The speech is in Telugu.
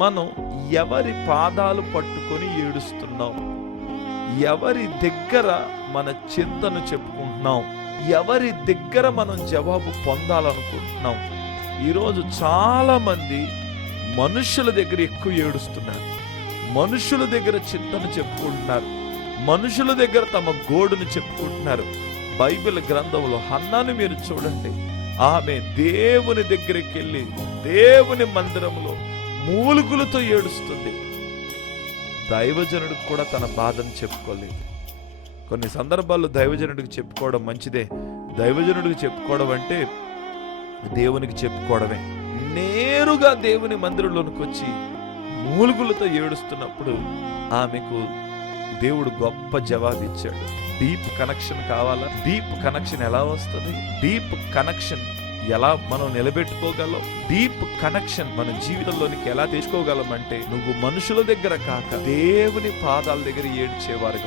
మనం ఎవరి పాదాలు పట్టుకొని ఏడుస్తున్నాం? ఎవరి దగ్గర మన చింతను చెప్పుకుంటున్నాం? ఎవరి దగ్గర మనం జవాబు పొందాలనుకుంటున్నాం? ఈరోజు చాలా మంది మనుషుల దగ్గర ఎక్కువ ఏడుస్తున్నారు, మనుషుల దగ్గర చింతను చెప్పుకుంటున్నారు, మనుషుల దగ్గర తమ గోడును చెప్పుకుంటున్నారు. బైబిల్ గ్రంథంలో హన్నాను మీరు చూడండి. ఆమె దేవుని దగ్గరికి వెళ్ళి దేవుని మందిరంలో మూలుగులతో ఏడుస్తుంది. దైవజనుడికి కూడా తన బాధను చెప్పుకోలేదు. కొన్ని సందర్భాల్లో దైవజనుడికి చెప్పుకోవడం మంచిదే. దైవజనుడికి చెప్పుకోవడం అంటే దేవునికి చెప్పుకోవడమే. నేరుగా దేవుని మందిరంలోనికి వచ్చి మూలుగులతో ఏడుస్తున్నప్పుడు ఆమెకు దేవుడు గొప్ప జవాబు ఇచ్చాడు. డీప్ కనెక్షన్ కావాలా? డీప్ కనెక్షన్ ఎలా వస్తుంది? డీప్ కనెక్షన్ ఎలా మనం నిలబెట్టుకోగలం? డీప్ కనెక్షన్ మన జీవితంలోనికి ఎలా తెచ్చుకోగలం అంటే, నువ్వు మనుషుల దగ్గర కాక దేవుని పాదాల దగ్గర ఏడ్చేవారుగా